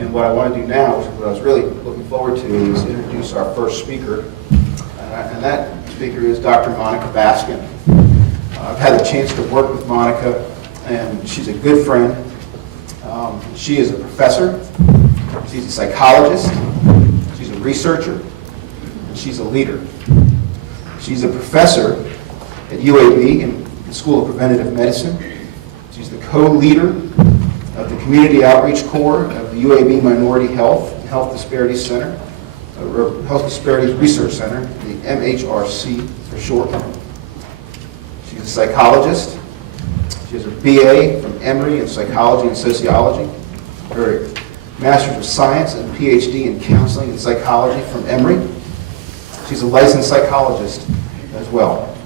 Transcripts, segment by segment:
And what I want to do now, which is what I was really looking forward to, is introduce our first speaker. And that speaker is Dr. Monica Baskin. I've had the chance to work with Monica, and she's a good friend. She is a professor, she's a psychologist, she's a researcher, and she's a leader. She's a professor at UAB in the School of Preventative Medicine. She's the co-leader of the Community Outreach Corps of the UAB Minority Health and Health Disparities Center, Health Disparities Research Center, the MHRC for short. She's a psychologist. She has her BA from Emory in Psychology and Sociology, her Master's of Science and PhD in Counseling and Psychology from Emory. She's a licensed psychologist as well.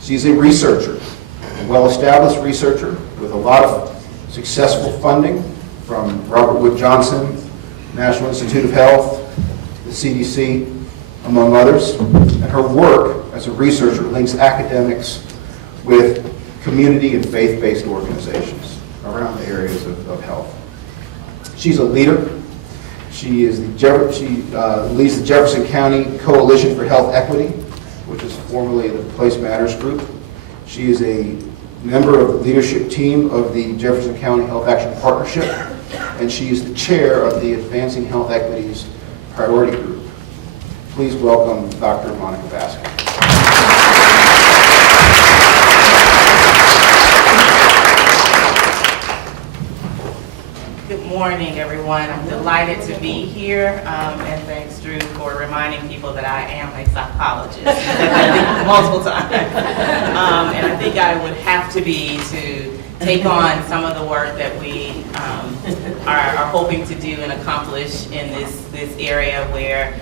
She's a researcher, a well-established researcher with a lot of successful funding from Robert Wood Johnson, National Institute of Health, the CDC, among others. And her work as a researcher links academics with community and faith-based organizations around the areas of health. She's a leader. She is leads the Jefferson County Coalition for Health Equity, which is formerly the Place Matters Group. She is a member of the leadership team of the Jefferson County Health Action Partnership, and she is the chair of the Advancing Health Equities Priority Group. Please welcome Dr. Monica Baskin. Good morning, everyone. I'm delighted to be here, and thanks, Drew, for reminding people that I am a psychologist. I think multiple times. And I think I would have to be to take on some of the work that we are hoping to do and accomplish in this area where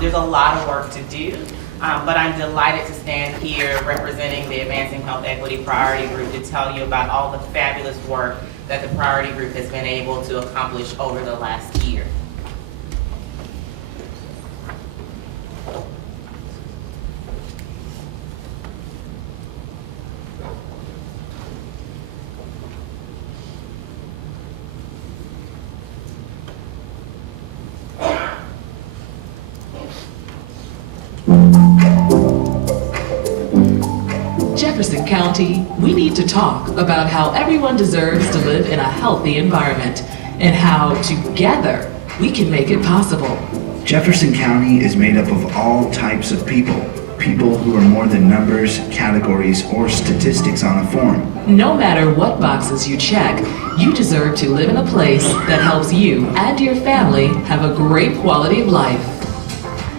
there's a lot of work to do. But I'm delighted to stand here representing the Advancing Health Equity Priority Group to tell you about all the fabulous work that the Priority Group has been able to accomplish over the last year. Jefferson County, we need to talk about how everyone deserves to live in a healthy environment and how, together, we can make it possible. Jefferson County is made up of all types of people. People who are more than numbers, categories, or statistics on a form. No matter what boxes you check, you deserve to live in a place that helps you and your family have a great quality of life.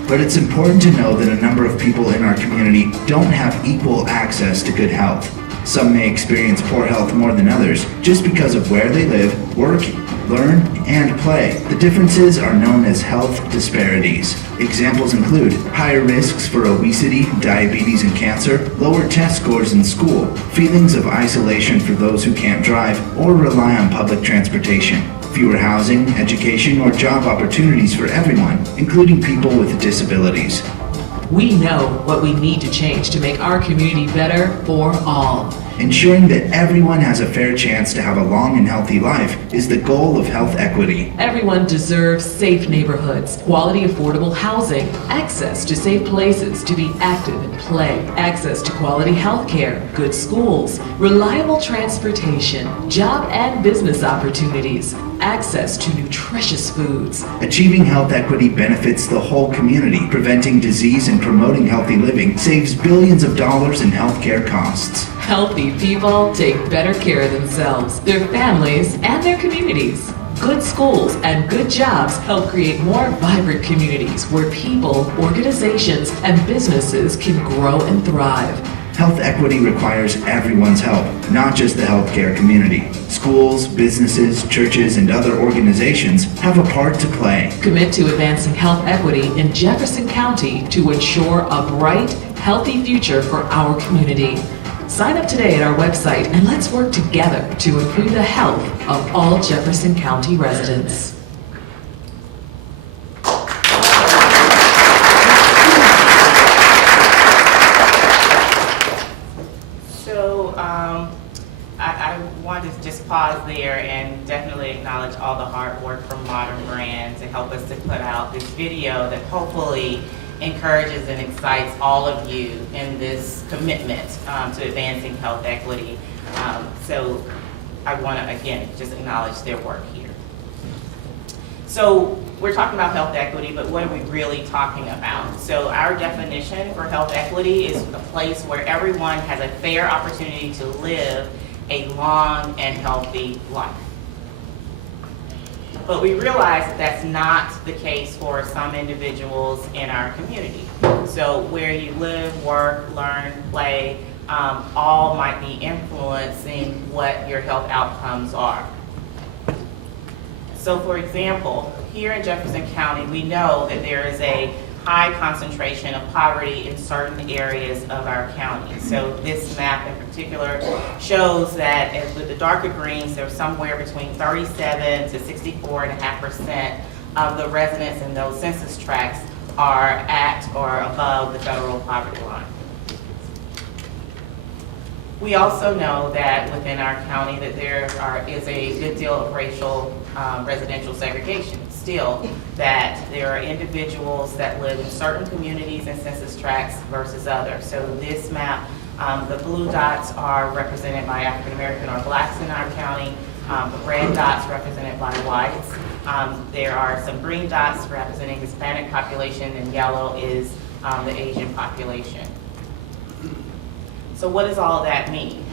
But it's important to know that a number of people in our community don't have equal access to good health. Some may experience poor health more than others just because of where they live, work, learn, and play. The differences are known as health disparities. Examples include higher risks for obesity, diabetes, and cancer, lower test scores in school, feelings of isolation for those who can't drive or rely on public transportation, fewer housing, education, or job opportunities for everyone, including people with disabilities. We know what we need to change to make our community better for all. Ensuring that everyone has a fair chance to have a long and healthy life is the goal of health equity. Everyone deserves safe neighborhoods, quality affordable housing, access to safe places to be active and play, access to quality health care, good schools, reliable transportation, job and business opportunities, access to nutritious foods. Achieving health equity benefits the whole community. Preventing disease and promoting healthy living saves billions of dollars in healthcare costs. Healthy people take better care of themselves, their families, and their communities. Good schools and good jobs help create more vibrant communities where people, organizations, and businesses can grow and thrive. Health equity requires everyone's help, not just the healthcare community. Schools, businesses, churches, and other organizations have a part to play. Commit to advancing health equity in Jefferson County to ensure a bright, healthy future for our community. Sign up today at our website and let's work together to improve the health of all Jefferson County residents. So I want to just pause there and definitely acknowledge all the hard work from Modern brand to help us to put out this video that hopefully encourages and excites all of you in this commitment to advancing health equity. So I want to, again, just acknowledge their work here. So we're talking about health equity, but what are we really talking about? So our definition for health equity is a place where everyone has a fair opportunity to live a long and healthy life. But we realize that that's not the case for some individuals in our community. So where you live, work, learn, play, all might be influencing what your health outcomes are. So for example, here in Jefferson County, we know that there is a high concentration of poverty in certain areas of our county. So this map in particular shows that with the darker greens, there's somewhere between 37 to 64.5% of the residents in those census tracts are at or above the federal poverty line. We also know that within our county that there is a good deal of racial residential segregation still, that there are individuals that live in certain communities and census tracts versus others. So this map, the blue dots are represented by African American or blacks in our county, the red dots represented by whites. There are some green dots representing Hispanic population, and yellow is the Asian population. So what does all of that mean?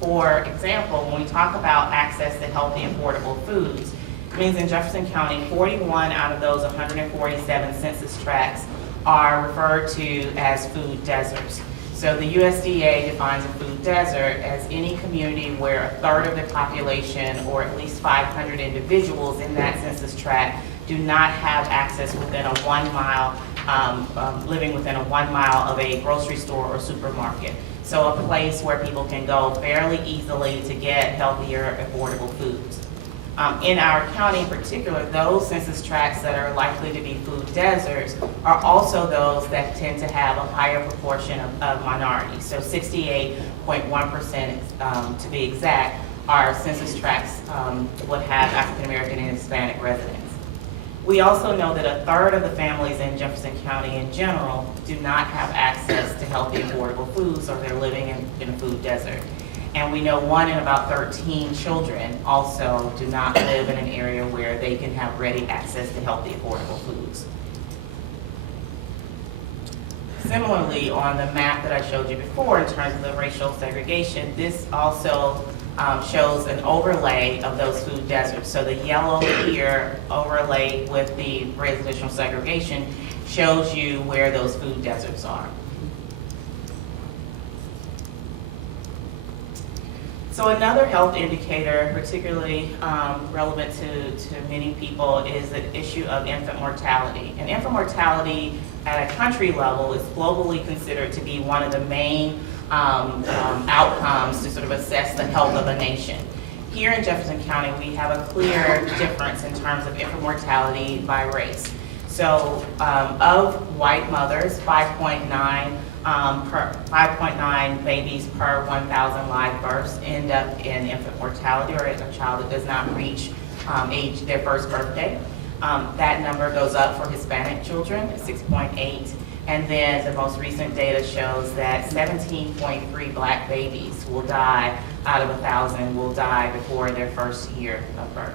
For example, when we talk about access to healthy, affordable foods, it means in Jefferson County, 41 out of those 147 census tracts are referred to as food deserts. So the USDA defines a food desert as any community where a third of the population, or at least 500 individuals in that census tract, do not have access within a 1 mile, living within a 1 mile of a grocery store or supermarket. So a place where people can go fairly easily to get healthier, affordable foods. In our county in particular, those census tracts that are likely to be food deserts are also those that tend to have a higher proportion of minorities. So 68.1% to be exact, our census tracts would have African American and Hispanic residents. We also know that a third of the families in Jefferson County in general do not have access to healthy, affordable foods, or they're living in a food desert. And we know 1 in about 13 children also do not live in an area where they can have ready access to healthy, affordable foods. Similarly, on the map that I showed you before in terms of the racial segregation, this also shows an overlay of those food deserts. So the yellow here overlaid with the residential segregation shows you where those food deserts are. So another health indicator, particularly relevant to many people, is the issue of infant mortality. And infant mortality at a country level is globally considered to be one of the main outcomes to sort of assess the health of a nation. Here in Jefferson County, we have a clear difference in terms of infant mortality by race. So of white mothers, 5.9 babies per 1,000 live births end up in infant mortality, or a child that does not reach their first birthday. That number goes up for Hispanic children at 6.8. And then the most recent data shows that 17.3 black babies will die out of 1,000 will die before their first year of birth.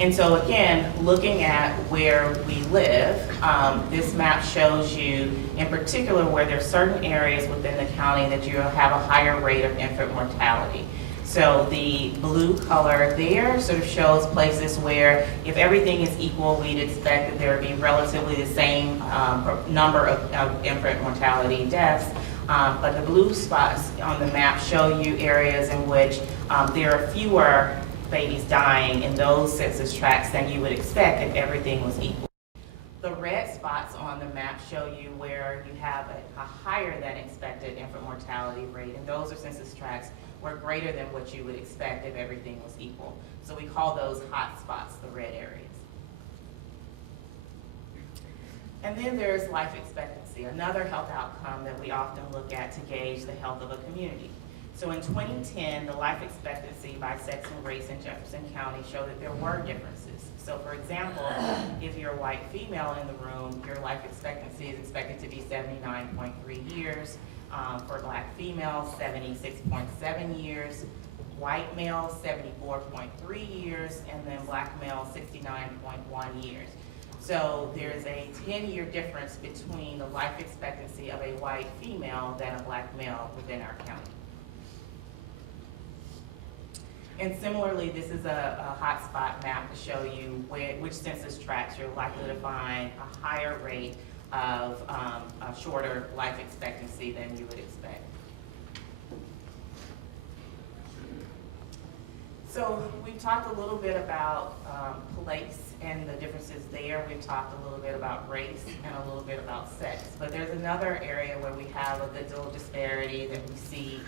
And so again, looking at where we live, this map shows you in particular where there are certain areas within the county that you have a higher rate of infant mortality. So the blue color there sort of shows places where if everything is equal, we'd expect that there would be relatively the same number of infant mortality deaths. But the blue spots on the map show you areas in which there are fewer babies dying in those census tracts than you would expect if everything was equal. The red spots on the map show you where you have a higher than expected infant mortality rate, and those are census tracts were greater than what you would expect if everything was equal. So we call those hot spots, the red areas. And then there's life expectancy, another health outcome that we often look at to gauge the health of a community. So in 2010, the life expectancy by sex and race in Jefferson County showed that there were differences. So for example, if you're a white female in the room, your life expectancy is expected to be 79.3 years. For black females, 76.7 years. White male, 74.3 years. And then black male, 69.1 years. So there's a 10-year difference between the life expectancy of a white female than a black male within our county. And similarly, this is a hotspot map to show you which census tracts you're likely to find a higher rate of a shorter life expectancy than you would expect. So we've talked a little bit about place and the differences there. We've talked a little bit about race and a little bit about sex. But there's another area where we have a good deal of disparity that we see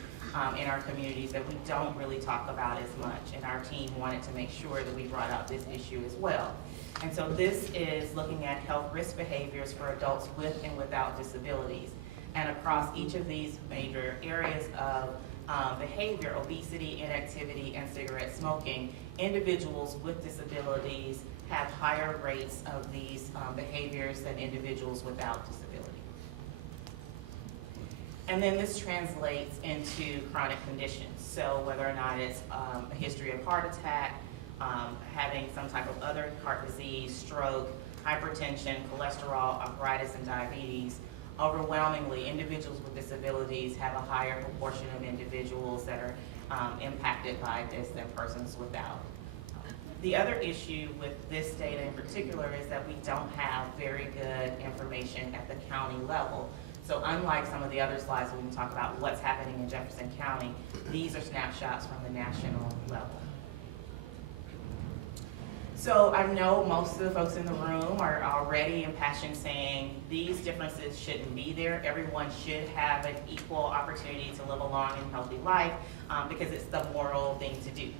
in our communities that we don't really talk about as much. And our team wanted to make sure that we brought out this issue as well. And so this is looking at health risk behaviors for adults with and without disabilities. And across each of these major areas of behavior, obesity, inactivity, and cigarette smoking, individuals with disabilities have higher rates of these behaviors than individuals without disability. And then this translates into chronic conditions. So whether or not it's a history of heart attack, having some type of other heart disease, stroke, hypertension, cholesterol, arthritis, and diabetes, overwhelmingly, individuals with disabilities have a higher proportion of individuals that are impacted by this than persons without. The other issue with this data in particular is that we don't have very good information at the county level. So unlike some of the other slides when we talk about what's happening in Jefferson County, these are snapshots from the national level. So I know most of the folks in the room are already impassioned saying these differences shouldn't be there. Everyone should have an equal opportunity to live a long and healthy life because it's the moral thing to do.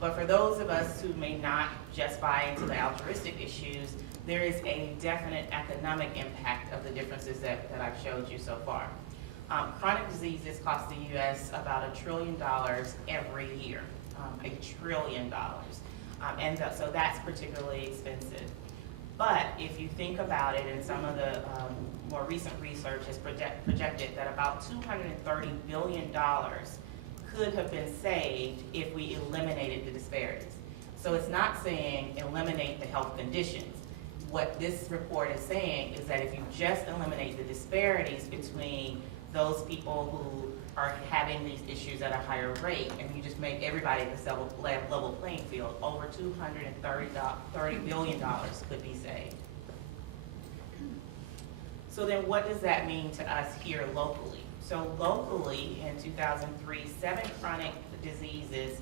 But for those of us who may not just buy into the altruistic issues, there is a definite economic impact of the differences that I've showed you so far. Chronic diseases cost the U.S. about $1 trillion every year, $1 trillion. So that's particularly expensive. But if you think about it, and some of the more recent research has projected that about $230 billion could have been saved if we eliminated the disparities. So it's not saying eliminate the health conditions. What this report is saying is that if you just eliminate the disparities between those people who are having these issues at a higher rate, and you just make everybody at the level playing field, over $230 billion could be saved. So then what does that mean to us here locally? So locally, in 2003, 7 chronic diseases,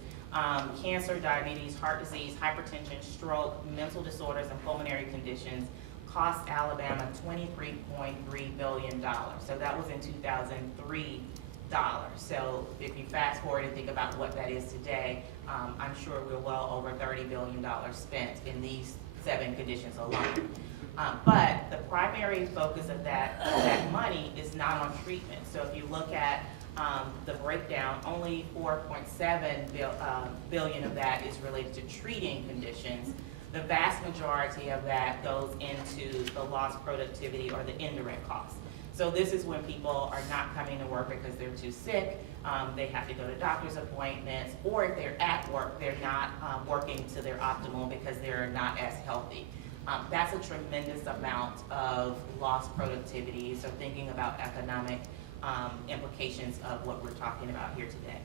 cancer, diabetes, heart disease, hypertension, stroke, mental disorders, and pulmonary conditions cost Alabama $23.3 billion. So that was in 2003 dollars. So if you fast forward and think about what that is today, I'm sure we're well over $30 billion spent in these 7 conditions alone. But the primary focus of that money is not on treatment. So if you look at the breakdown, only $4.7 billion of that is related to treating conditions. The vast majority of that goes into the lost productivity or the indirect costs. So this is when people are not coming to work because they're too sick, they have to go to doctor's appointments, or if they're at work, they're not working to their optimal because they're not as healthy. That's a tremendous amount of lost productivity, so thinking about economic implications of what we're talking about here today.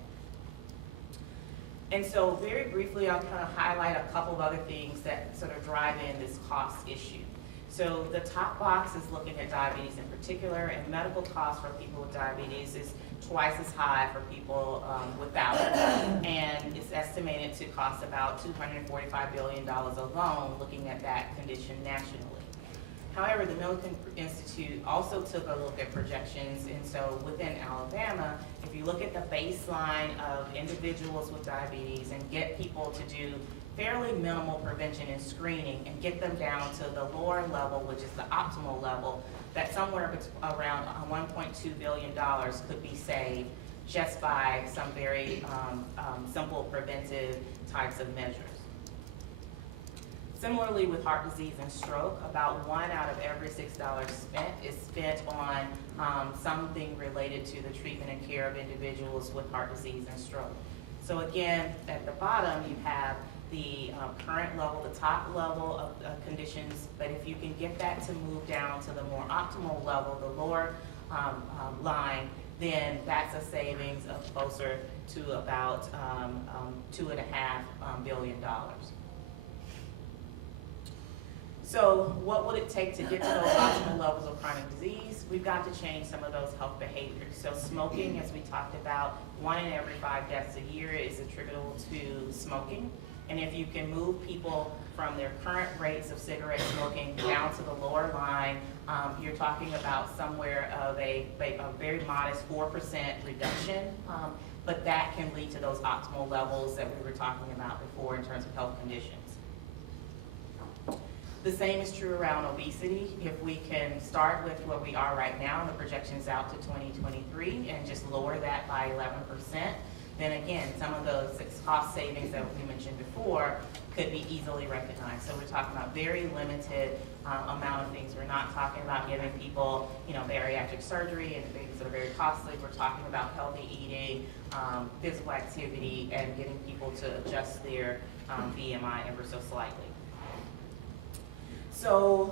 And so very briefly, I'll kind of highlight a couple of other things that sort of drive in this cost issue. So the top box is looking at diabetes in particular, and medical costs for people with diabetes is twice as high for people without it. And it's estimated to cost about $245 billion alone, looking at that condition nationally. However, the Millikan Institute also took a look at projections, and so within Alabama, if you look at the baseline of individuals with diabetes and get people to do fairly minimal prevention and screening and get them down to the lower level, which is the optimal level, that somewhere around $1.2 billion could be saved just by some very simple preventive types of measures. Similarly, with heart disease and stroke, about 1 out of every $6 spent is spent on something related to the treatment and care of individuals with heart disease and stroke. So again, at the bottom, you have the current level, the top level of conditions, but if you can get that to move down to the more optimal level, the lower line, then that's a savings of closer to about $2.5 billion. So what would it take to get to those optimal levels of chronic disease? We've got to change some of those health behaviors. So smoking, as we talked about, 1 in every 5 deaths a year is attributable to smoking. And if you can move people from their current rates of cigarette smoking down to the lower line, you're talking about somewhere of a very modest 4% reduction, but that can lead to those optimal levels that we were talking about before in terms of health conditions. The same is true around obesity. If we can start with where we are right now and the projections out to 2023 and just lower that by 11%, then again, some of those cost savings that we mentioned before could be easily recognized. So we're talking about very limited amount of things. We're not talking about giving people, bariatric surgery and things that are very costly. We're talking about healthy eating, physical activity, and getting people to adjust their BMI ever so slightly. So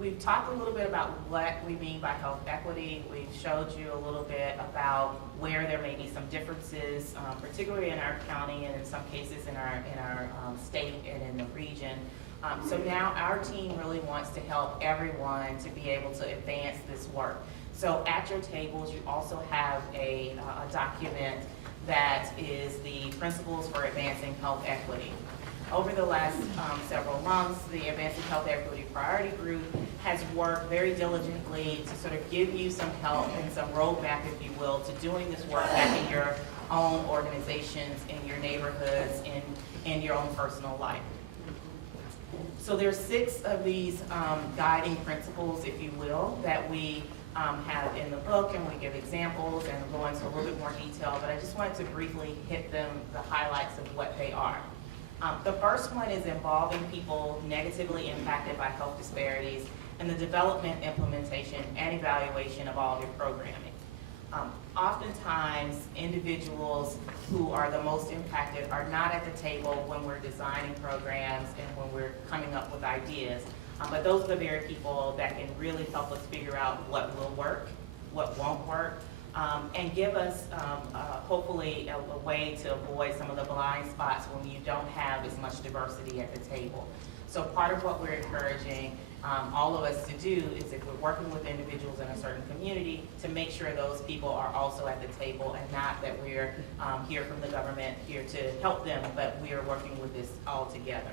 we've talked a little bit about what we mean by health equity. We've showed you a little bit about where there may be some differences, particularly in our county and in some cases in our state and in the region. So now our team really wants to help everyone to be able to advance this work. So at your tables, you also have a document that is the Principles for Advancing Health Equity. Over the last several months, the Advancing Health Equity Priority Group has worked very diligently to sort of give you some help and some roadmap, if you will, to doing this work back in your own organizations, in your neighborhoods, in your own personal life. So there's 6 of these guiding principles, if you will, that we have in the book, and we give examples and go into a little bit more detail, but I just wanted to briefly hit them, the highlights of what they are. The first one is involving people negatively impacted by health disparities and the development, implementation, and evaluation of all of your programming. Oftentimes, individuals who are the most impacted are not at the table when we're designing programs and when we're coming up with ideas. But those are the very people that can really help us figure out what will work, what won't work, and give us hopefully a way to avoid some of the blind spots when you don't have as much diversity at the table. So part of what we're encouraging all of us to do is, if we're working with individuals in a certain community, to make sure those people are also at the table, and not that we're here from the government here to help them, but we are working with this all together.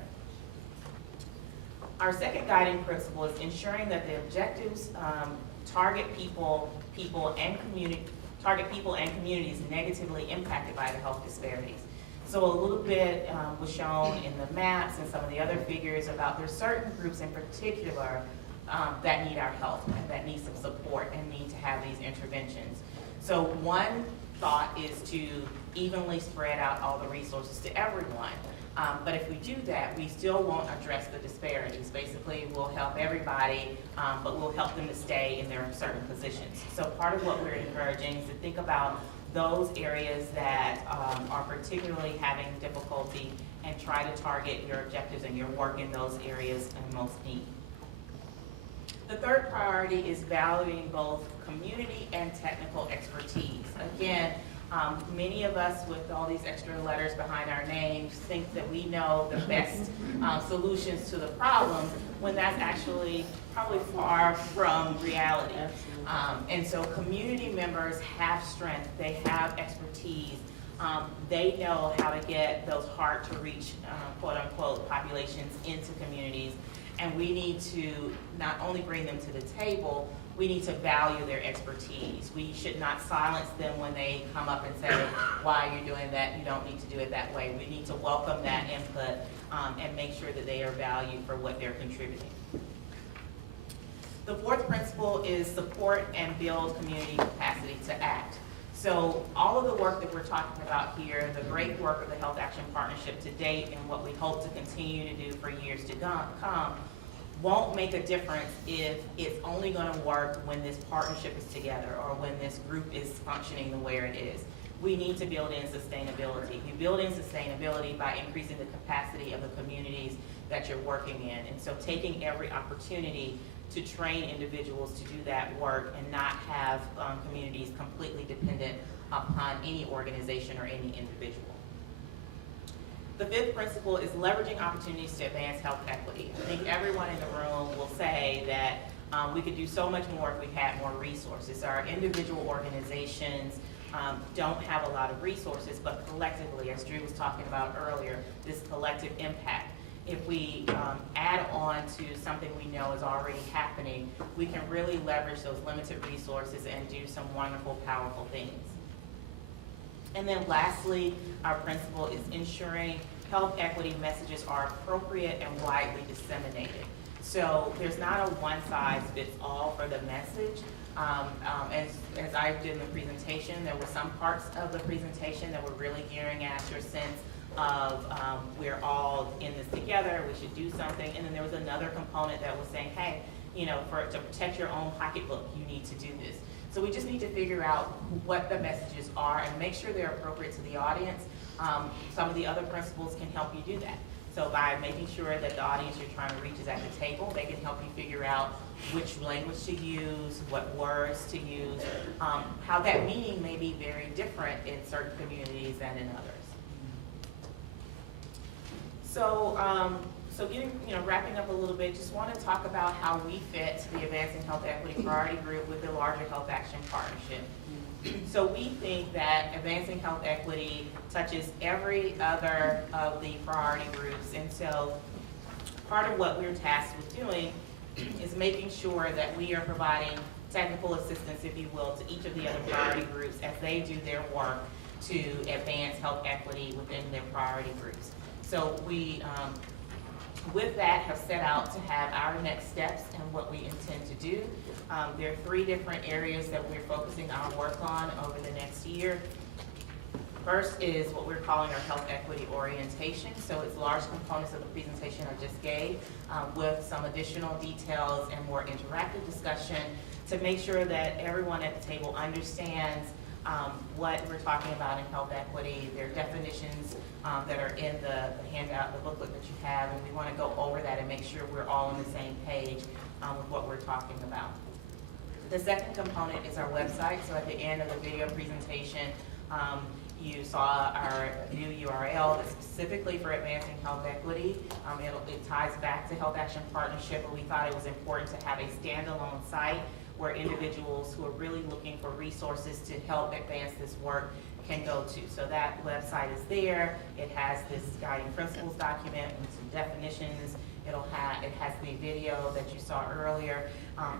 Our second guiding principle is ensuring that the objectives target people and communities negatively impacted by the health disparities. So a little bit was shown in the maps and some of the other figures about there's certain groups in particular that need our help and that need some support and need to have these interventions. So one thought is to evenly spread out all the resources to everyone. But if we do that, we still won't address the disparities. Basically, we'll help everybody, but we'll help them to stay in their certain positions. So part of what we're encouraging is to think about those areas that are particularly having difficulty and try to target your objectives and your work in those areas in most need. The third priority is valuing both community and technical expertise. Again, many of us with all these extra letters behind our names think that we know the best solutions to the problems, when that's actually probably far from reality. And so community members have strength, they have expertise, they know how to get those hard to reach, quote unquote, populations into communities. And we need to not only bring them to the table, we need to value their expertise. We should not silence them when they come up and say, why you're doing that, you don't need to do it that way. We need to welcome that input and make sure that they are valued for what they're contributing. The fourth principle is support and build community capacity to act. So all of the work that we're talking about here, the great work of the Health Action Partnership to date and what we hope to continue to do for years to come, won't make a difference if it's only going to work when this partnership is together or when this group is functioning the way it is. We need to build in sustainability. You build in sustainability by increasing the capacity of the communities that you're working in. And so taking every opportunity to train individuals to do that work and not have communities completely dependent upon any organization or any individual. The fifth principle is leveraging opportunities to advance health equity. I think everyone in the room will say that we could do so much more if we had more resources. Our individual organizations don't have a lot of resources, but collectively, as Drew was talking about earlier, this collective impact. If we add on to something we know is already happening, we can really leverage those limited resources and do some wonderful, powerful things. And then lastly, our principle is ensuring health equity messages are appropriate and widely disseminated. So there's not a one-size-fits-all for the message. As I did in the presentation, there were some parts of the presentation that were really gearing at your sense of we're all in this together, we should do something. And then there was another component that was saying, hey, you know, to protect your own pocketbook, you need to do this. So we just need to figure out what the messages are and make sure they're appropriate to the audience. Some of the other principles can help you do that. So by making sure that the audience you're trying to reach is at the table, they can help you figure out which language to use, what words to use, how that meaning may be very different in certain communities than in others. So, wrapping up a little bit, just want to talk about how we fit the Advancing Health Equity Priority Group with the larger Health Action Partnership. So we think that Advancing Health Equity touches every other of the priority groups. And so part of what we're tasked with doing is making sure that we are providing technical assistance, if you will, to each of the other priority groups as they do their work to advance health equity within their priority groups. So we, with that, have set out to have our next steps and what we intend to do. There are 3 different areas that we're focusing our work on over the next year. First is what we're calling our health equity orientation. So it's large components of the presentation I just gave with some additional details and more interactive discussion to make sure that everyone at the table understands what we're talking about in health equity. There are definitions that are in the handout, the booklet that you have, and we want to go over that and make sure we're all on the same page with what we're talking about. The second component is our website. So at the end of the video presentation, you saw our new URL that's specifically for advancing health equity. It ties back to Health Action Partnership, but we thought it was important to have a standalone site where individuals who are really looking for resources to help advance this work can go to. So that website is there. It has this guiding principles document with some definitions. It has the video that you saw earlier,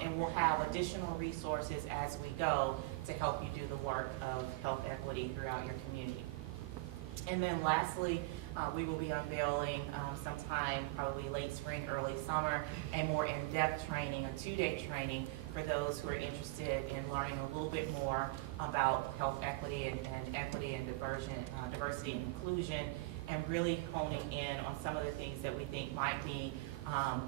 and we'll have additional resources as we go to help you do the work of health equity throughout your community. And then lastly, we will be unveiling sometime, probably late spring, early summer, a more in-depth training, a 2-day training for those who are interested in learning a little bit more about health equity and equity and diversity and inclusion, and really honing in on some of the things that we think might be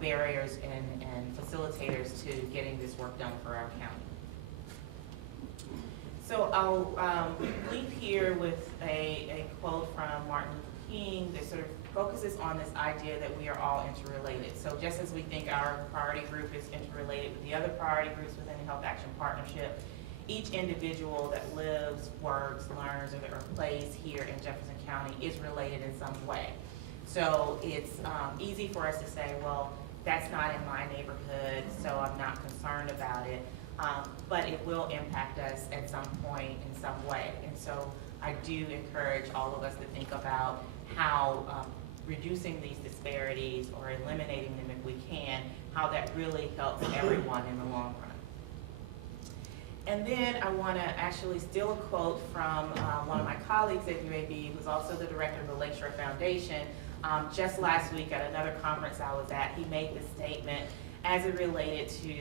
barriers and facilitators to getting this work done for our county. So I'll leave here with a quote from Martin Luther King that sort of focuses on this idea that we are all interrelated. So just as we think our priority group is interrelated with the other priority groups within the Health Action Partnership, each individual that lives, works, learns, or plays here in Jefferson County is related in some way. So it's easy for us to say, well, that's not in my neighborhood, so I'm not concerned about it. But it will impact us at some point in some way. And so I do encourage all of us to think about how reducing these disparities or eliminating them if we can, how that really helps everyone in the long run. And then I want to actually steal a quote from one of my colleagues at UAB, who's also the director of the Lakeshore Foundation. Just last week at another conference I was at, he made this statement as it related to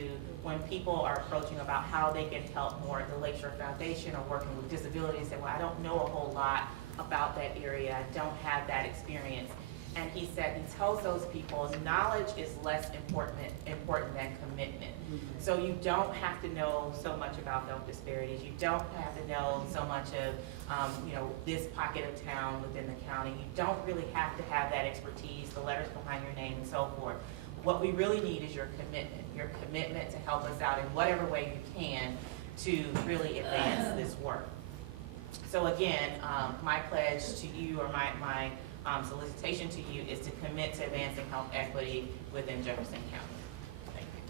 when people are approaching about how they can help more at the Lakeshore Foundation or working with disabilities, say, well, I don't know a whole lot about that area, I don't have that experience. And he said, he tells those people, knowledge is less important than commitment. So you don't have to know so much about health disparities. You don't have to know so much of, this pocket of town within the county. You don't really have to have that expertise, the letters behind your name and so forth. What we really need is your commitment to help us out in whatever way you can to really advance this work. So again, my pledge to you, or my solicitation to you, is to commit to advancing health equity within Jefferson County. Thank you.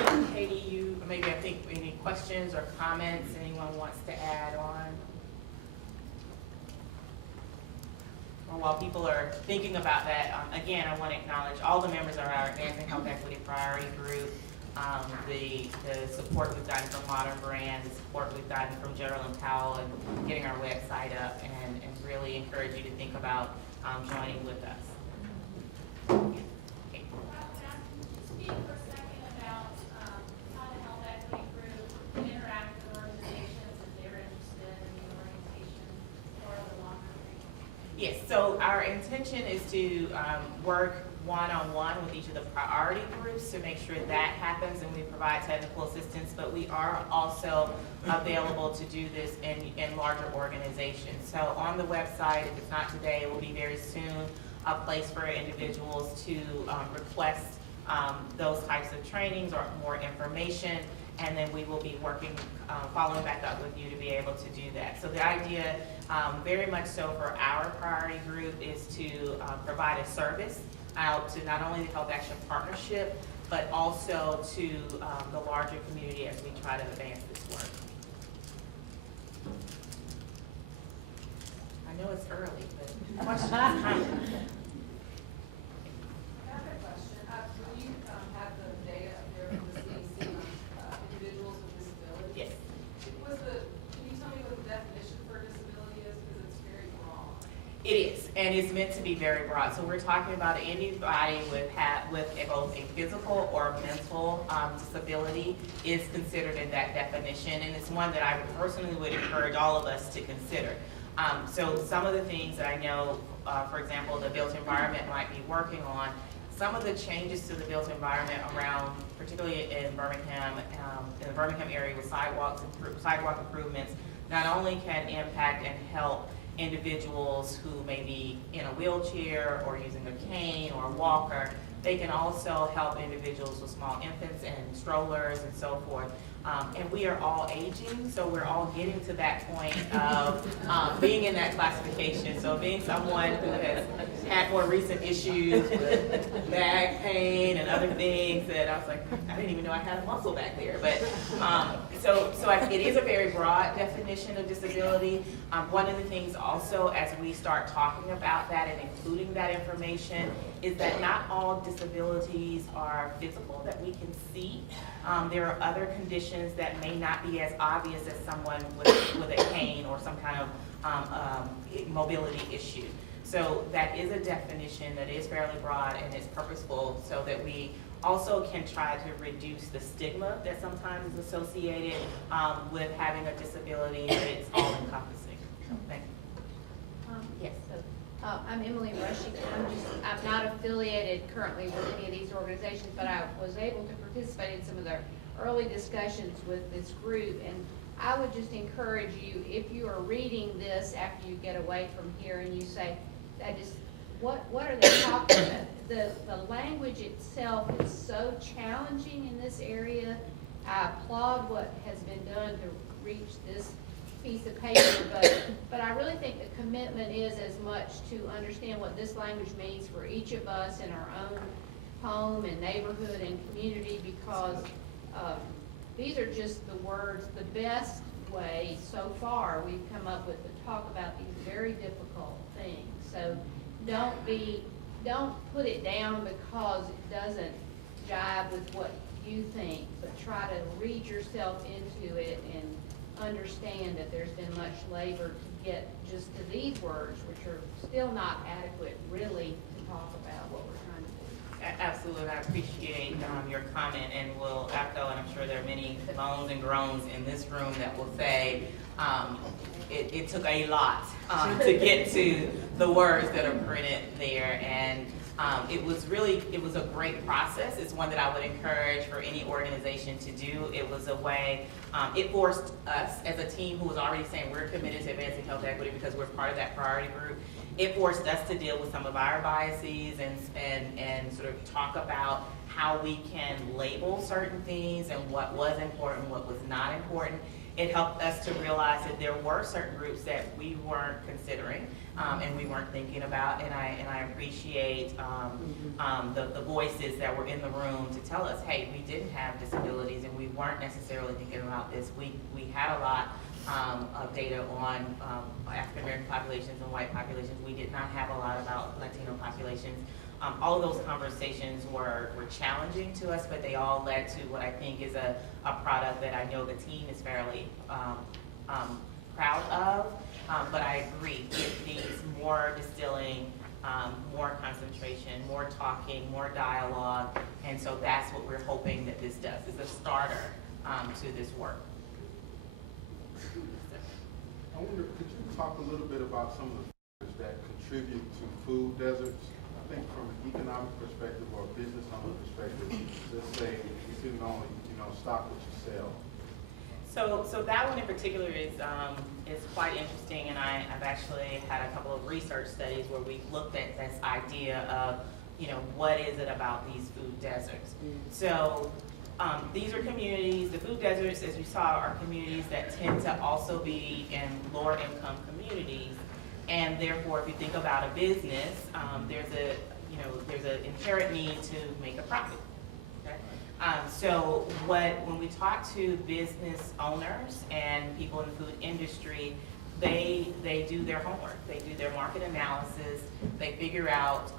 So, Katie, maybe I think any questions or comments anyone wants to add on? Or while people are thinking about that, again, I want to acknowledge all the members of our Advancing Health Equity Priority Group, the support we've gotten from Modern Brand, the support we've gotten from General and Powell, and getting our website up, and really encourage you to think about joining with us. Okay. Speak for a second about how the Health Equity Group interacts with organizations if they're interested in the orientation or the longer range. Yes, so our intention is to work one-on-one with each of the priority groups to make sure that happens, and we provide technical assistance, but we are also available to do this in larger organizations. So on the website, if it's not today, it will be very soon, a place for individuals to request those types of trainings or more information, and then we will be working, following back up with you to be able to do that. So the idea, very much so for our priority group, is to provide a service out to not only the Health Action Partnership, but also to the larger community as we try to advance this work. I know it's early, but questions? I have a question. Will you have the data up there from the CDC on individuals with disabilities? Yes. Can you tell me what the definition for disability is? Because it's very broad. It is, and it's meant to be very broad. So we're talking about anybody with both a physical or mental disability is considered in that definition, and it's one that I personally would encourage all of us to consider. So some of the things that I know, for example, the built environment might be working on, some of the changes to the built environment around, particularly in Birmingham, in the Birmingham area with sidewalk improvements, not only can impact and help individuals who may be in a wheelchair or using a cane or a walker, they can also help individuals with small infants and strollers and so forth. And we are all aging, so we're all getting to that point of being in that classification. So being someone who has had more recent issues with back pain and other things that I was like, I didn't even know I had a muscle back there. But it is a very broad definition of disability. One of the things also, as we start talking about that and including that information, is that not all disabilities are physical that we can see. There are other conditions that may not be as obvious as someone with a cane or some kind of mobility issue. So that is a definition that is fairly broad and is purposeful so that we also can try to reduce the stigma that sometimes is associated with having a disability, but it's all encompassing. Thank you. Yes. I'm Emily Rushing. I'm not affiliated currently with any of these organizations, but I was able to participate in some of their early discussions with this group. And I would just encourage you, if you are reading this after you get away from here and you say, what are they talking about? The language itself is so challenging in this area. I applaud what has been done to reach this piece of paper, but I really think the commitment is as much to understand what this language means for each of us in our own home and neighborhood and community, because these are just the words, the best way so far we've come up with to talk about these very difficult things. So don't put it down because it doesn't jive with what you think, but try to read yourself into it and understand that there's been much labor to get just to these words, which are still not adequate really to talk about what we're trying to do. Absolutely, I appreciate your comment, and will echo, and I'm sure there are many moans and groans in this room that will say, it took a lot to get to the words that are printed there, and it was a great process. It's one that I would encourage for any organization to do. It was a way, it forced us as a team who was already saying we're committed to advancing health equity because we're part of that priority group. It forced us to deal with some of our biases and sort of talk about how we can label certain things and what was important, what was not important. It helped us to realize that there were certain groups that we weren't considering and we weren't thinking about, and I appreciate the voices that were in the room to tell us, hey, we didn't have disabilities and we weren't necessarily thinking about this. We had a lot of data on African American populations and white populations. We did not have a lot about Latino populations. All of those conversations were challenging to us, but they all led to what I think is a product that I know the team is fairly proud of. But I agree, it needs more distilling, more concentration, more talking, more dialogue, and so that's what we're hoping that this does. It's a starter to this work. I wonder, could you talk a little bit about some of the factors that contribute to food deserts? I think from an economic perspective or a business owner perspective, let's say you can only, stock what you sell. So that one in particular is quite interesting, and I've actually had a couple of research studies where we've looked at this idea of, what is it about these food deserts? So these are communities, the food deserts, as you saw, are communities that tend to also be in lower income communities. And therefore, if you think about a business, there's an inherent need to make a profit. Okay? So when we talk to business owners and people in the food industry, they do their homework. They do their market analysis. They figure out,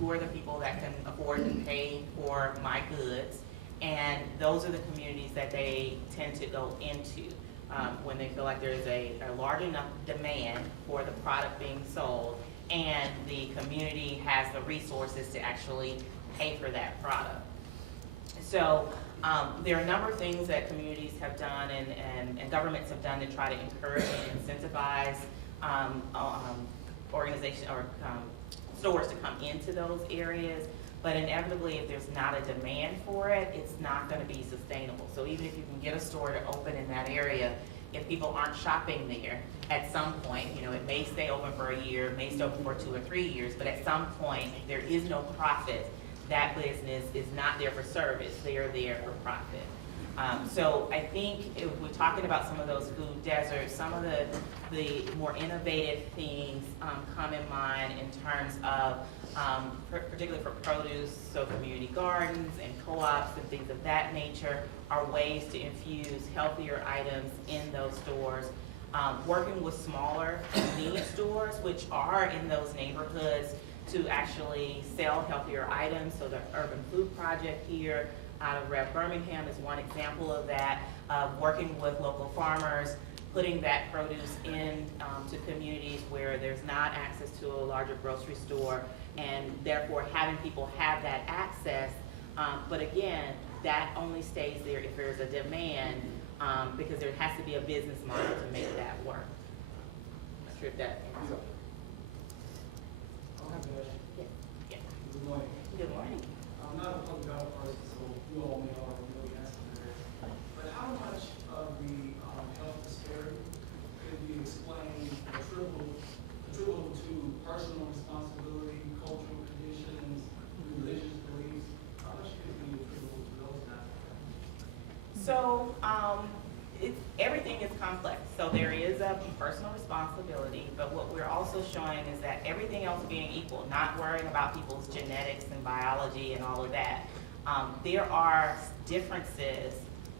who are the people that can afford to pay for my goods. And those are the communities that they tend to go into when they feel like there's a large enough demand for the product being sold and the community has the resources to actually pay for that product. So there are a number of things that communities have done and governments have done to try to encourage and incentivize organizations or stores to come into those areas. But inevitably, if there's not a demand for it, it's not going to be sustainable. So even if you can get a store to open in that area, if people aren't shopping there, at some point, it may stay open for a year, may stay open for 2 or 3 years, but at some point, if there is no profit, that business is not there for service, they are there for profit. So I think if we're talking about some of those food deserts, some of the more innovative things come in mind in terms of, particularly for produce, so community gardens and co-ops and things of that nature are ways to infuse healthier items in those stores. Working with smaller convenience stores, which are in those neighborhoods, to actually sell healthier items. So the Urban Food Project here out of Rev Birmingham is one example of that, working with local farmers, putting that produce in to communities where there's not access to a larger grocery store, and therefore having people have that access. But again, that only stays there if there's a demand, because there has to be a business model to make that work. I'm not sure if that answers. Yeah. Good morning. Good morning. I'm not a public health person, so you all may already know the answer to this. But how much of the health disparity could be explained, attributable to personal responsibility, cultural conditions, religious beliefs? How much could be attributable to those kinds of things? So everything is complex. So there is a personal responsibility, but what we're also showing is that everything else being equal, not worrying about people's genetics and biology and all of that, there are differences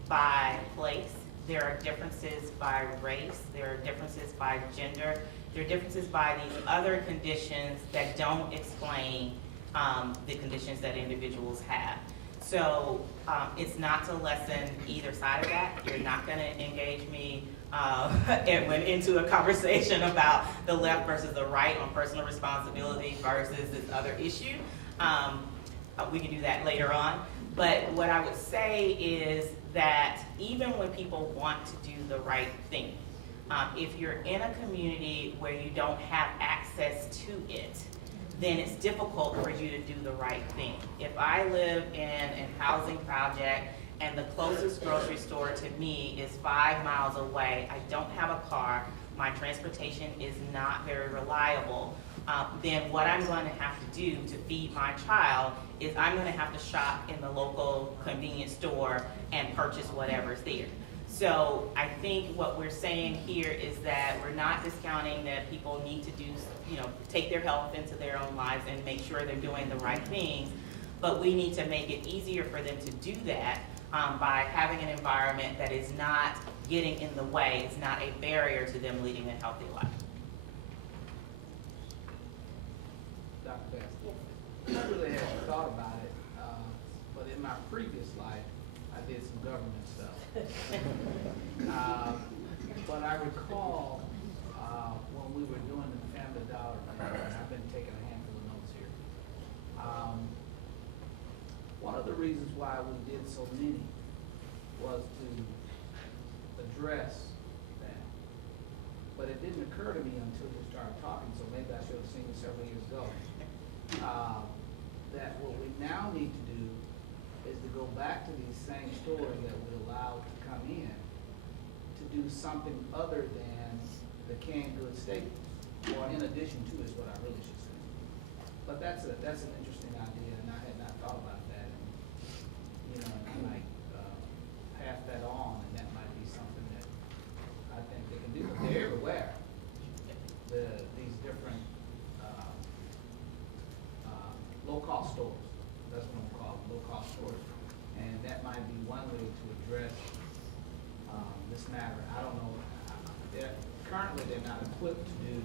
by place, there are differences by race, there are differences by gender, there are differences by these other conditions that don't explain the conditions that individuals have. So it's not to lessen either side of that. You're not going to engage me it went into a conversation about the left versus the right on personal responsibility versus this other issue. We can do that later on. But what I would say is that even when people want to do the right thing, if you're in a community where you don't have access to it, then it's difficult for you to do the right thing. If I live in a housing project and the closest grocery store to me is 5 miles away, I don't have a car, my transportation is not very reliable, then what I'm going to have to do to feed my child is I'm going to have to shop in the local convenience store and purchase whatever's there. So I think what we're saying here is that we're not discounting that people need to do, take their health into their own lives and make sure they're doing the right things, but we need to make it easier for them to do that by having an environment that is not getting in the way, it's not a barrier to them leading a healthy life. Dr. Baskin. I really hadn't thought about it, but in my previous life, I did some government stuff. But I recall when we were doing the Family Dollar thing, and I've been taking a handful of notes here. One of the reasons why we did so many was to address that. But it didn't occur to me until you started talking, so maybe I should have seen it several years ago. That what we now need to do is to go back to these same stores that we allowed to come in to do something other than the canned goods staples, or in addition to is what I really should say. But that's an interesting idea, and I had not thought about that. And, I might pass that on, and that might be something that I think they can do. But they're everywhere. These different low-cost stores. That's what I'm calling low-cost stores. And that might be one way to address this matter. I don't know. Currently, they're not equipped to do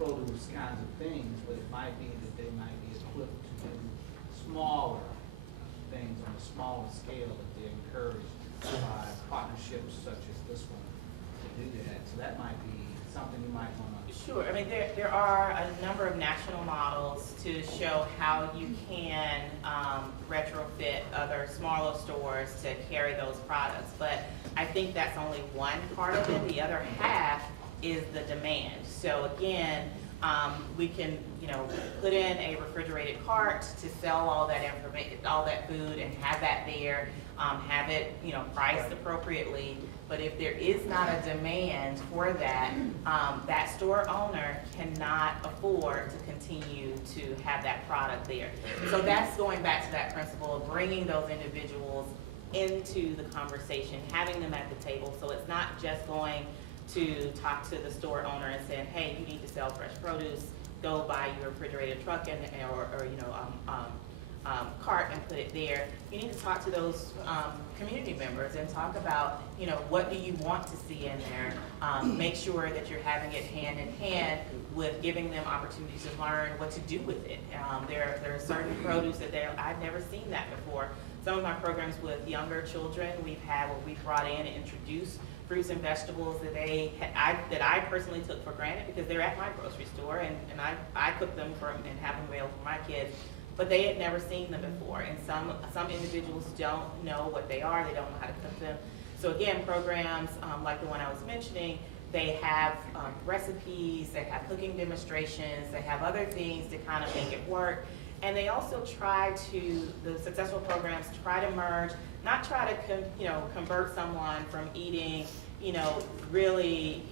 produce kinds of things, but it might be that they might be equipped to do smaller things on a smaller scale that they encourage by partnerships such as this one to do that. So that might be something you might want to. Sure. I mean, there are a number of national models to show how you can retrofit other smaller stores to carry those products. But I think that's only one part of it. The other half is the demand. So again, we can, put in a refrigerated cart to sell all that information, all that food, and have that there, have it, priced appropriately. But if there is not a demand for that, that store owner cannot afford to continue to have that product there. So that's going back to that principle of bringing those individuals into the conversation, having them at the table. So it's not just going to talk to the store owner and saying, hey, you need to sell fresh produce, go buy your refrigerated truck cart and put it there. You need to talk to those community members and talk about, what do you want to see in there? Make sure that you're having it hand in hand with giving them opportunities to learn what to do with it. There are certain produce that I've never seen that before. Some of my programs with younger children, we've brought in and introduced fruits and vegetables that I personally took for granted because they're at my grocery store and I cook them and have them available for my kids. But they had never seen them before, and some individuals don't know what they are, they don't know how to cook them. So again, programs like the one I was mentioning, they have recipes, they have cooking demonstrations, they have other things to kind of make it work. And they also the successful programs try to merge, not try to convert someone from eating, really,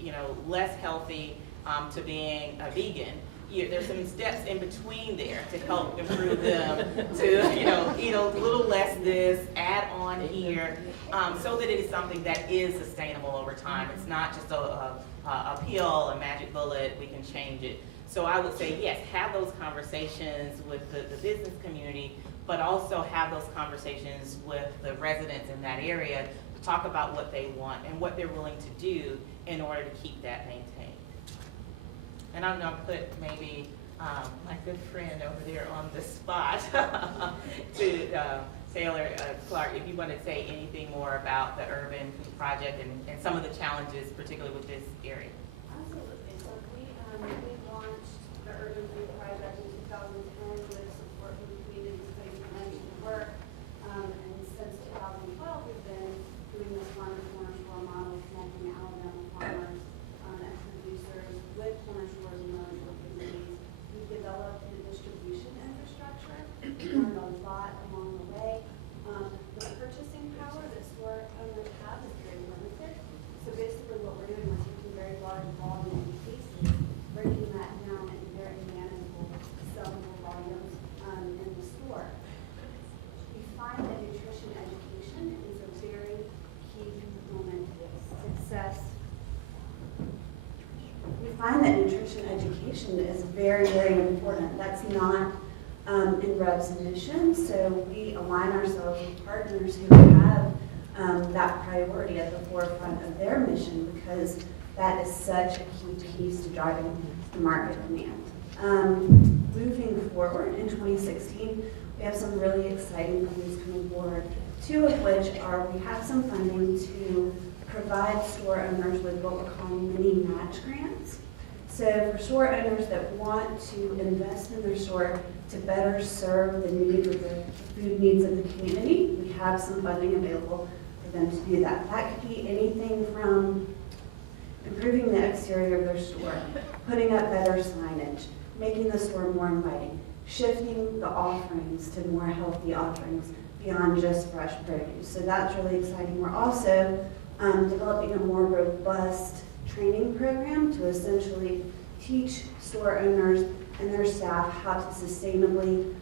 less healthy to being a vegan. There's some steps in between there to help improve them to, eat a little less this, add on here, so that it is something that is sustainable over time. It's not just a pill, a magic bullet, we can change it. So I would say, yes, have those conversations with the business community, but also have those conversations with the residents in that area to talk about what they want and what they're willing to do in order to keep that maintained. And I'm going to put maybe my good friend over there on the spot to Taylor, Clark, if you want to say anything more about the urban food project and some of the challenges, particularly with this area. Absolutely. So we launched the Urban Food Project in 2010 with support from the communities putting prevention to work. And since 2012, we've been doing this farm to corner store model, connecting Alabama farmers and producers with corner stores and local communities. We've developed a distribution infrastructure. We learned a lot along the way. The purchasing power that store owners have is very limited. So basically what we're doing, we're taking very large volume cases, breaking that down into very manageable, sellable volumes in the store. We find that nutrition education is a very key component to success. We find that nutrition education is very, very important. That's not in Rev's mission, so we align ourselves with partners who have that priority at the forefront of their mission, because that is such a key piece to driving the market demand. Moving forward in 2016, we have some really exciting things coming forward, two of which are we have some funding to provide store owners with what we're calling mini match grants. So for store owners that want to invest in their store to better serve the needs of the food needs of the community, we have some funding available for them to do that. That could be anything from improving the exterior of their store, putting up better signage, making the store more inviting, shifting the offerings to more healthy offerings beyond just fresh produce. So that's really exciting. We're also developing a more robust training program to essentially teach store owners and their staff how to sustainably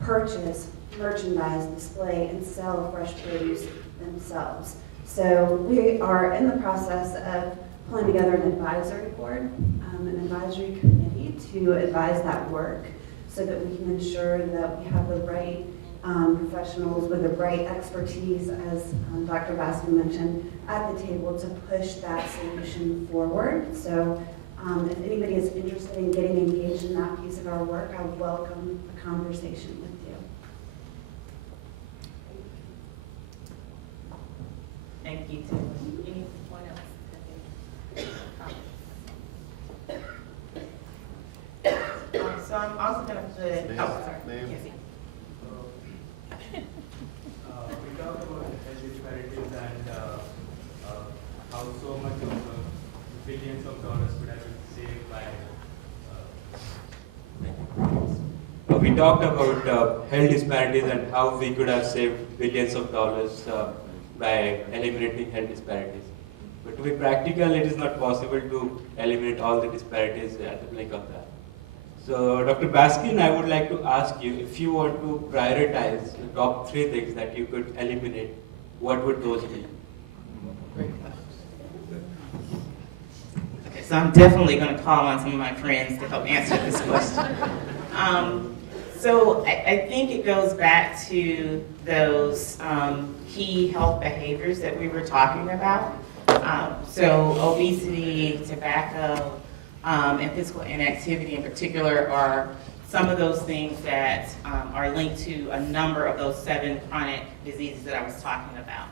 purchase, merchandise, display, and sell fresh produce themselves. So we are in the process of pulling together an advisory board, an advisory committee to advise that work so that we can ensure that we have the right professionals with the right expertise, as Dr. Baskin mentioned, at the table to push that solution forward. So if anybody is interested in getting engaged in that piece of our work, I would welcome a conversation with you. Thank you, Taylor. Anyone else? So I'm also going to put, sorry. Name. Yes, We talked about health disparities and how so much of billions of dollars could have been saved by. We talked about health disparities and how we could have saved billions of dollars by eliminating health disparities. But to be practical, it is not possible to eliminate all the disparities at the blink of that. So, Dr. Baskin, I would like to ask you, if you want to prioritize the top 3 things that you could eliminate, what would those be? Okay, so I'm definitely going to call on some of my friends to help answer this question. So I think it goes back to those key health behaviors that we were talking about. So obesity, tobacco, and physical inactivity in particular are some of those things that are linked to a number of those 7 chronic diseases that I was talking about.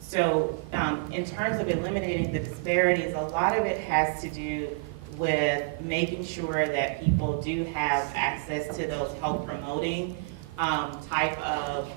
So in terms of eliminating the disparities, a lot of it has to do with making sure that people do have access to those health promoting type of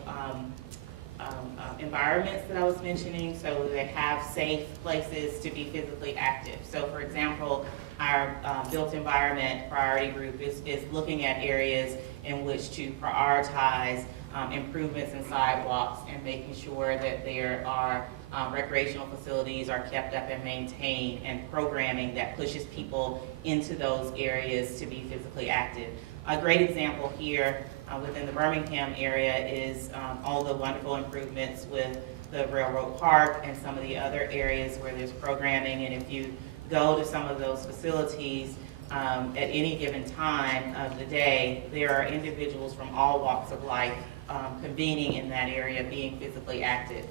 environments that I was mentioning, so they have safe places to be physically active. So for example, our built environment priority group is looking at areas in which to prioritize improvements in sidewalks and making sure that there are recreational facilities are kept up and maintained, and programming that pushes people into those areas to be physically active. A great example here within the Birmingham area is all the wonderful improvements with the Railroad Park and some of the other areas where there's programming. And if you go to some of those facilities at any given time of the day, there are individuals from all walks of life convening in that area, being physically active.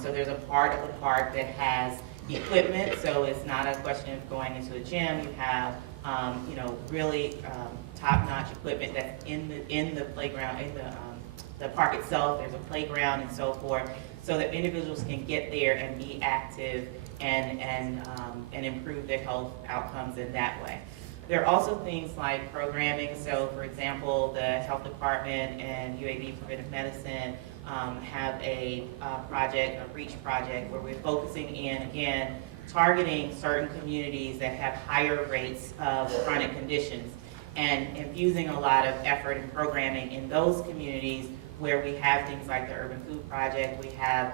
So there's a part of the park that has equipment, so it's not a question of going into a gym. You have really top-notch equipment that's in the playground, in the the park itself, there's a playground and so forth, so that individuals can get there and be active and improve their health outcomes in that way. There are also things like programming. So, for example, the health department and UAB Preventive Medicine have a project, a REACH project, where we're focusing in, again, targeting certain communities that have higher rates of chronic conditions and infusing a lot of effort and programming in those communities where we have things like the Urban Food Project. We have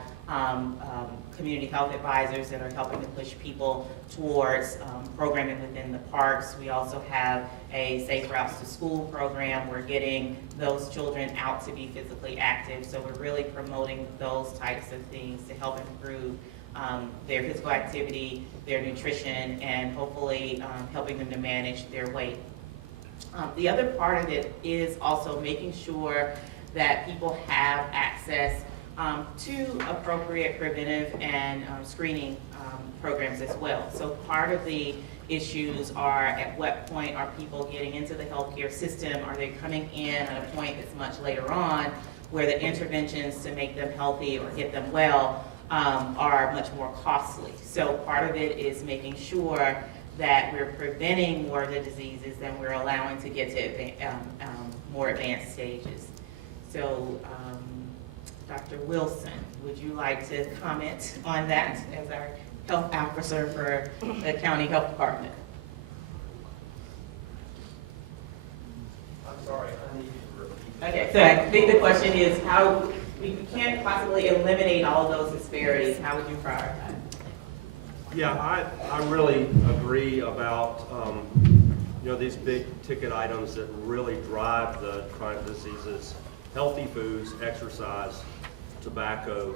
community health advisors that are helping to push people towards programming within the parks. We also have a Safe Routes to School program. We're getting those children out to be physically active. So we're really promoting those types of things to help improve their physical activity, their nutrition, and hopefully helping them to manage their weight. The other part of it is also making sure that people have access to appropriate preventive and screening programs as well. So part of the issues are at what point are people getting into the healthcare system? Are they coming in at a point that's much later on where the interventions to make them healthy or get them well are much more costly? So part of it is making sure that we're preventing more of the diseases than we're allowing to get to more advanced stages. So, Dr. Wilson, would you like to comment on that as our health officer for the county health department? I'm sorry, I need you to repeat. Okay, so I think the question is how we can't possibly eliminate all those disparities. How would you prioritize? Yeah, I really agree about these big ticket items that really drive the chronic diseases: healthy foods, exercise, tobacco,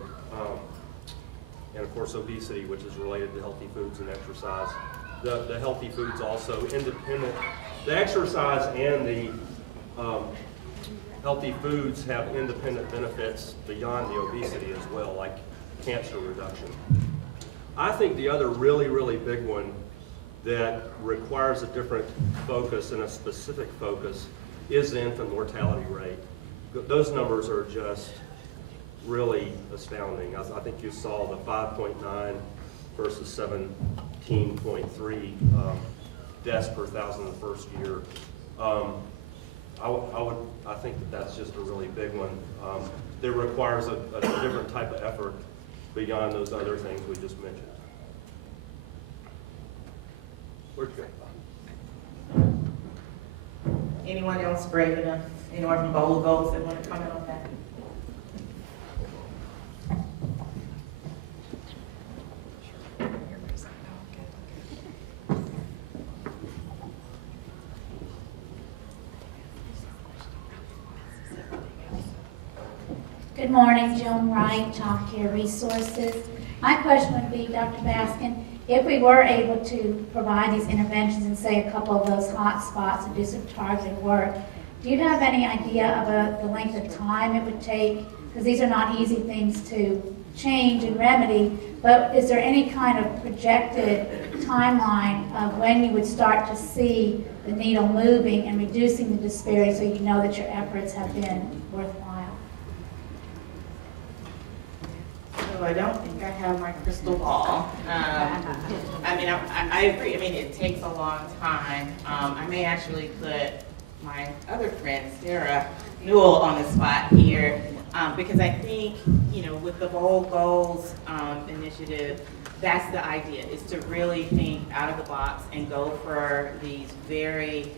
and of course obesity, which is related to healthy foods and exercise. The healthy foods also independent. The exercise and the healthy foods have independent benefits beyond the obesity as well, like cancer reduction. I think the other really, really big one that requires a different focus and a specific focus is the infant mortality rate. Those numbers are just really astounding. I think you saw the 5.9 versus 17.3 deaths per thousand in the first year. I think that's just a really big one. That requires a different type of effort beyond those other things we just mentioned. Where'd you go? Anyone else brave enough? Anyone from Bold Goals that want to comment on that? Good morning, Joan Wright, Child Care Resources. My question would be, Dr. Baskin, if we were able to provide these interventions in, say, a couple of those hot spots and do some targeted work, do you have any idea of the length of time it would take? Because these are not easy things to change and remedy, but is there any kind of projected timeline of when you would start to see the needle moving and reducing the disparity so you know that your efforts have been worthwhile? So I don't think I have my crystal ball. I mean, I agree. I mean, it takes a long time. I may actually put my other friend, Sarah Newell, on the spot here, because I think, with the Bold Goals initiative, that's the idea, is to really think out of the box and go for these very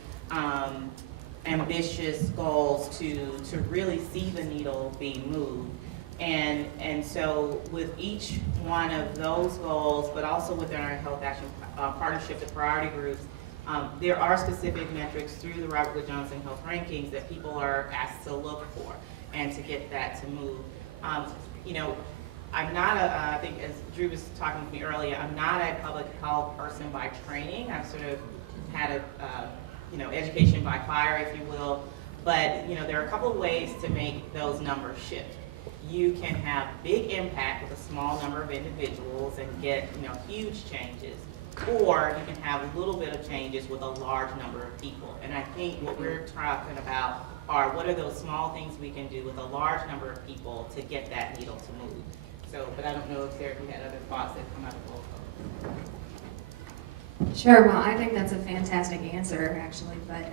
ambitious goals to really see the needle being moved. And so with each one of those goals, but also within our Health Action Partnership, the priority groups, there are specific metrics through the Robert Wood Johnson Health Rankings that people are asked to look for and to get that to move. I'm not I think as Drew was talking to me earlier, I'm not a public health person by training. I've sort of had a, education by fire, if you will. But, there are a couple of ways to make those numbers shift. You can have big impact with a small number of individuals and get, huge changes. Or you can have a little bit of changes with a large number of people. And I think what we're talking about are what are those small things we can do with a large number of people to get that needle to move. So, but I don't know if Sarah, if you had other thoughts that come out of both of them. Sure, well, I think that's a fantastic answer, actually, but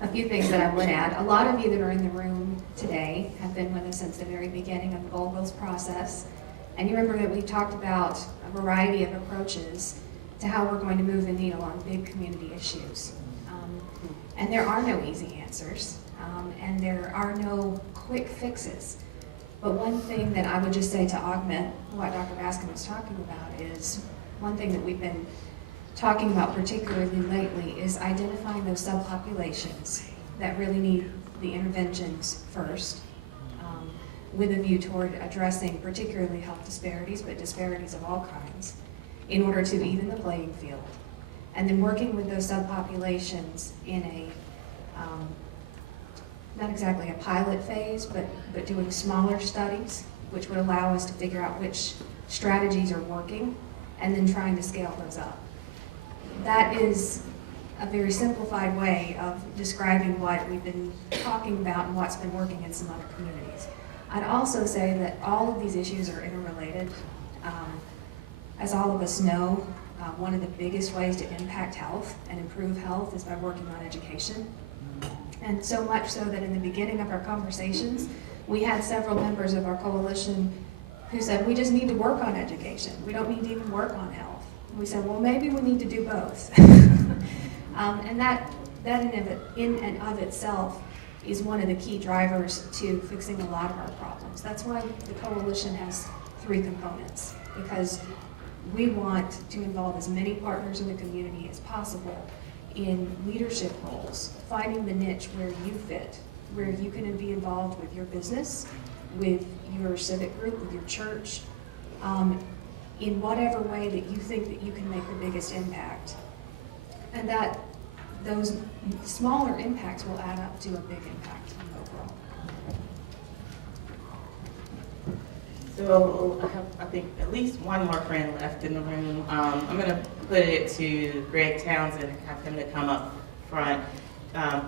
a few things that I would add. A lot of you that are in the room today have been with us since the very beginning of the Gold Goals process, and you remember that we talked about a variety of approaches to how we're going to move the needle on big community issues. And there are no easy answers, and there are no quick fixes. But one thing that I would just say to augment what Dr. Baskin was talking about is one thing that we've been talking about particularly lately is identifying those subpopulations that really need the interventions first, with a view toward addressing particularly health disparities, but disparities of all kinds, in order to even the playing field. And then working with those subpopulations in a, not exactly a pilot phase, but doing smaller studies, which would allow us to figure out which strategies are working, and then trying to scale those up. That is a very simplified way of describing what we've been talking about and what's been working in some other communities. I'd also say that all of these issues are interrelated. As all of us know, one of the biggest ways to impact health and improve health is by working on education. And so much so that in the beginning of our conversations, we had several members of our coalition who said, we just need to work on education. We don't need to even work on health. And we said, well, maybe we need to do both. And that in and of itself is one of the key drivers to fixing a lot of our problems. That's why the coalition has 3 components, because we want to involve as many partners in the community as possible in leadership roles, finding the niche where you fit, where you can be involved with your business, with your civic group, with your church, in whatever way that you think that you can make the biggest impact. And that those smaller impacts will add up to a big impact overall. So I have, I think, at least one more friend left in the room. I'm going to put it to Greg Townsend and have him to come up front,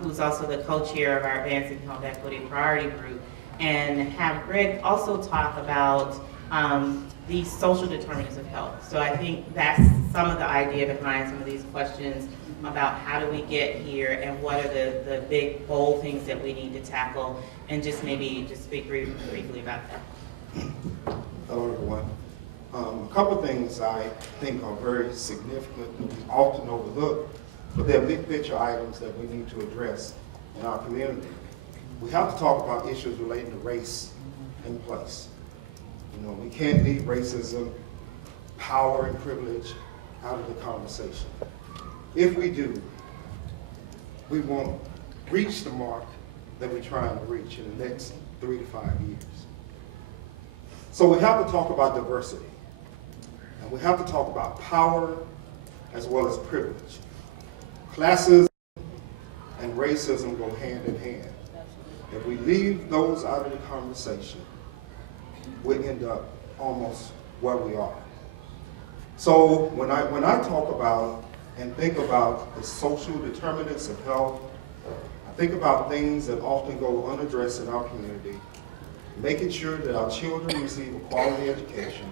who's also the co-chair of our Advancing Health Equity Priority Group, and have Greg also talk about the social determinants of health. So I think that's some of the idea behind some of these questions about how do we get here and what are the big, bold things that we need to tackle, and just maybe just speak briefly about that. Hello, everyone. A couple of things I think are very significant and often overlooked, but they're big picture items that we need to address in our community. We have to talk about issues relating to race and place. You know, we can't leave racism, power, and privilege out of the conversation. If we do, we won't reach the mark that we're trying to reach in the next 3 to 5 years. So we have to talk about diversity, and we have to talk about power as well as privilege. Classism and racism go hand in hand. If we leave those out of the conversation, we end up almost where we are. So when I talk about and think about the social determinants of health, I think about things that often go unaddressed in our community, making sure that our children receive a quality education,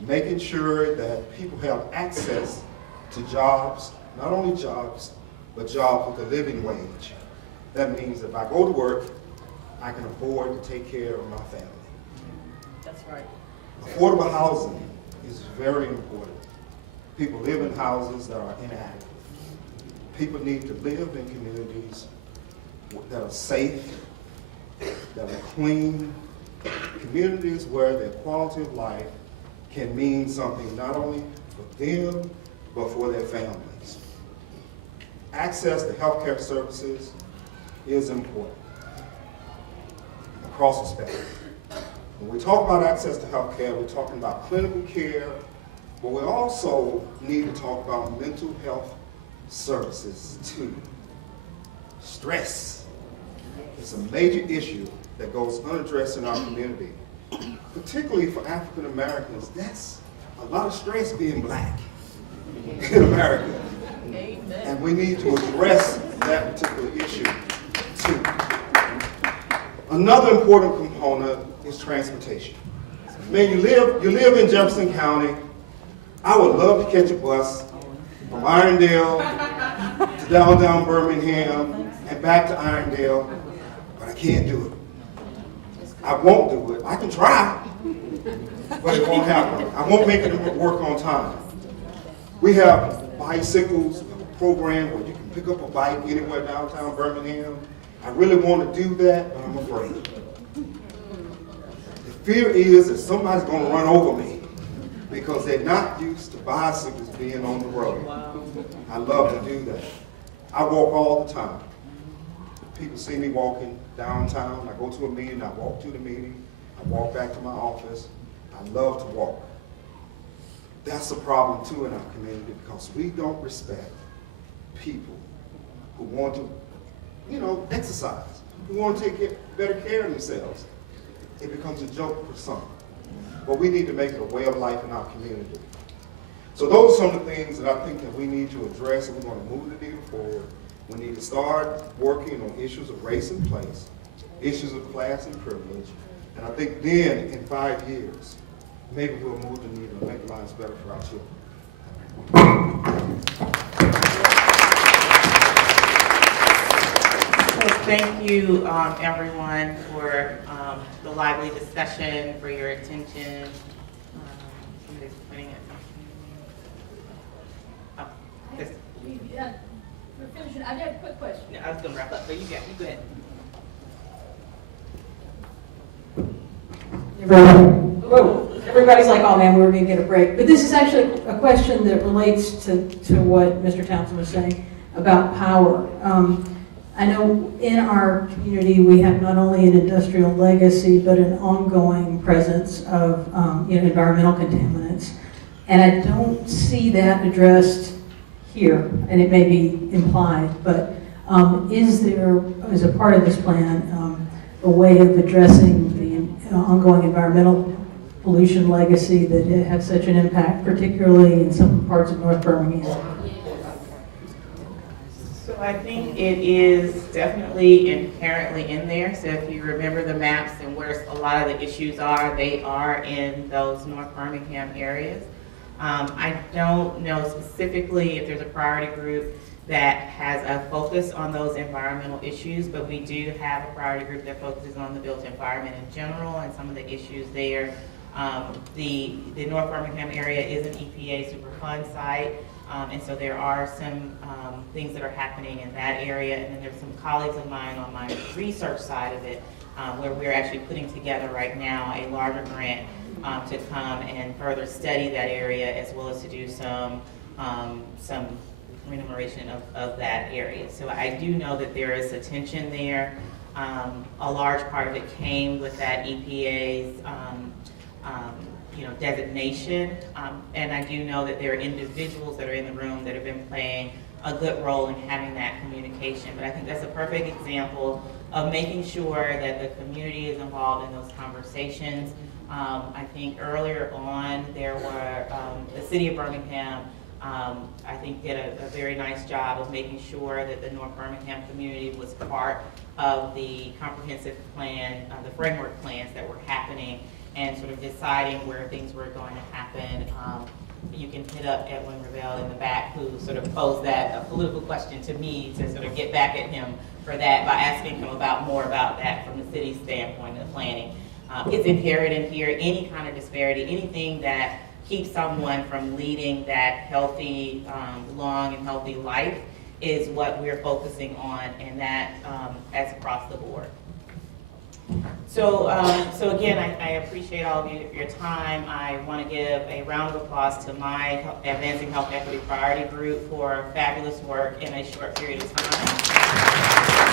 making sure that people have access to jobs, not only jobs, but jobs with a living wage. That means if I go to work, I can afford to take care of my family. That's right. Affordable housing is very important. People live in houses that are inadequate. People need to live in communities that are safe, that are clean, communities where their quality of life can mean something not only for them, but for their families. Access to healthcare services is important across the spectrum. When we talk about access to healthcare, we're talking about clinical care, but we also need to talk about mental health services too. Stress is a major issue that goes unaddressed in our community, particularly for African Americans. That's a lot of stress being black in America. Amen. And we need to address that particular issue too. Another important component is transportation. Man, you live in Jefferson County. I would love to catch a bus from Irondale to downtown Birmingham and back to Irondale, but I can't do it. I won't do it. I can try, but it won't happen. I won't make it work on time. We have bicycles, a program where you can pick up a bike anywhere downtown Birmingham. I really want to do that, but I'm afraid. The fear is that somebody's going to run over me because they're not used to bicycles being on the road. I love to do that. I walk all the time. People see me walking downtown. I go to a meeting, I walk to the meeting, I walk back to my office. I love to walk. That's a problem too in our community because we don't respect people who want to, exercise, who want to take better care of themselves. It becomes a joke for some. But we need to make it a way of life in our community. So those are some of the things that I think that we need to address if we want to move the needle forward. We need to start working on issues of race and place, issues of class and privilege. And I think then, in 5 years, maybe we'll move the needle and make lives better for our children. So thank you, everyone, for the lively discussion, for your attention. Somebody's pointing at something. Oh, this. We're finishing. I got a quick question. No, I was going to wrap up, but you go ahead. Everybody's like, oh man, we were going to get a break. But this is actually a question that relates to what Mr. Townsend was saying about power. I know in our community we have not only an industrial legacy, but an ongoing presence of environmental contaminants. And I don't see that addressed here, and it may be implied, but is there, as a part of this plan, a way of addressing the ongoing environmental pollution legacy that has such an impact, particularly in some parts of North Birmingham? So I think it is definitely inherently in there. So if you remember the maps and where a lot of the issues are, they are in those North Birmingham areas. I don't know specifically if there's a priority group that has a focus on those environmental issues, but we do have a priority group that focuses on the built environment in general and some of the issues there. The North Birmingham area is an EPA Superfund site, and so there are some things that are happening in that area, and then there's some colleagues of mine on my research side of it where we're actually putting together right now a larger grant to come and further study that area, as well as to do some remuneration of that area. So I do know that there is a tension there. A large part of it came with that EPA's designation, and I do know that there are individuals that are in the room that have been playing a good role in having that communication. But I think that's a perfect example of making sure that the community is involved in those conversations. I think earlier on there were, the city of Birmingham, I think did a very nice job of making sure that the North Birmingham community was part of the comprehensive plan, the framework plans that were happening, and sort of deciding where things were going to happen. You can hit up Edwin Ravel in the back, who sort of posed that political question to me to sort of get back at him for that by asking him more about that from the city's standpoint of planning. It's inherent in here, any kind of disparity, anything that keeps someone from leading that healthy, long and healthy life is what we're focusing on, and that that's across the board. So again, I appreciate all of you for your time. I want to give a round of applause to my Advancing Health Equity Priority Group for fabulous work in a short period of time.